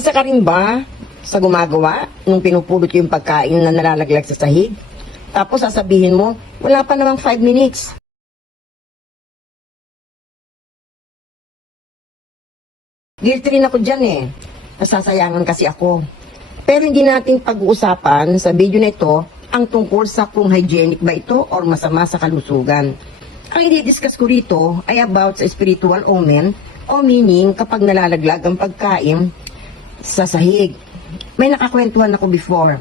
Isa ka rin ba sa gumagawa nung pinupulot yung pagkain na nalalaglag sa sahig? Tapos sasabihin mo, wala pa namang 5 minutes. Guilty rin ako dyan eh. Nasasayangan kasi ako. Pero hindi natin pag-uusapan sa video na ito ang tungkol sa kung hygienic ba ito or masama sa kalusugan. Ang i-discuss ko rito ay about sa spiritual omen o meaning kapag nalalaglag ang pagkain sa sahig. May nakakwentuhan ako before.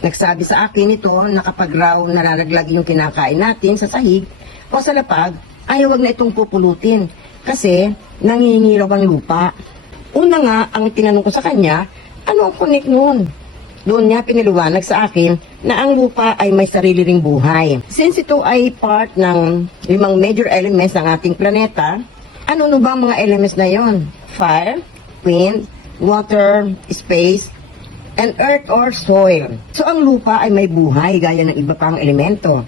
Nagsabi sa akin ito na kapag raw nalalaglag yung kinakain natin sa sahig o sa lapag, ay huwag na itong pupulutin kasi nangingi raw ang lupa. Una nga, ang tinanong ko sa kanya, ano ang connect nun? Doon niya pinaliwanag sa akin na ang lupa ay may sarili ring buhay. Since ito ay part ng limang major elements ng ating planeta, ano no ba ang mga elements na yon? Fire, wind, water, space, and earth or soil. So ang lupa ay may buhay gaya ng iba pang elemento.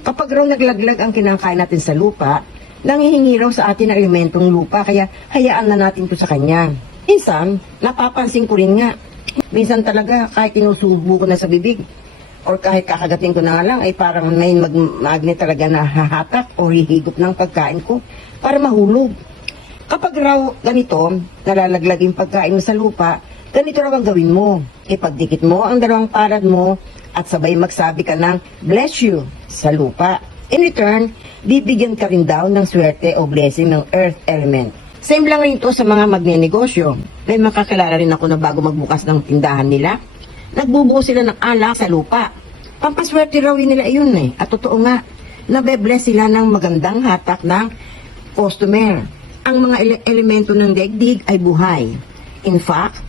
Kapag raw naglaglag ang kinakain natin sa lupa, nangihingi raw sa atin ang elementong lupa kaya hayaan na natin to sa kanya. Minsan, napapansin ko rin nga. Minsan talaga kahit tinusubo ko na sa bibig or kahit kakagating ko na nga lang ay parang may mag magnet talaga na hahatak o hihigop ng pagkain ko para mahulog. Kapag raw ganito, nalalaglag yung pagkain mo sa lupa, ganito raw ang gawin mo. Ipagdikit mo ang dalawang palad mo at sabay magsabi ka ng bless you sa lupa. In return, bibigyan ka rin daw ng swerte o blessing ng earth element. Same lang rin ito sa mga magnenegosyo. May makakilala rin ako na bago magbukas ng tindahan nila, nagbubuo sila ng alak sa lupa. Pampaswerte raw nila yun eh. At totoo nga, nabe-bless sila ng magandang hatak ng customer. Ang mga ele- elemento ng daigdig ay buhay. In fact,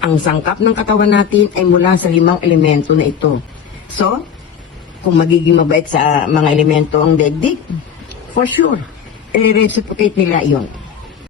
ang sangkap ng katawan natin ay mula sa limang elemento na ito. So, kung magiging mabait sa mga elemento ang daigdig, for sure, i-reciprocate nila yon.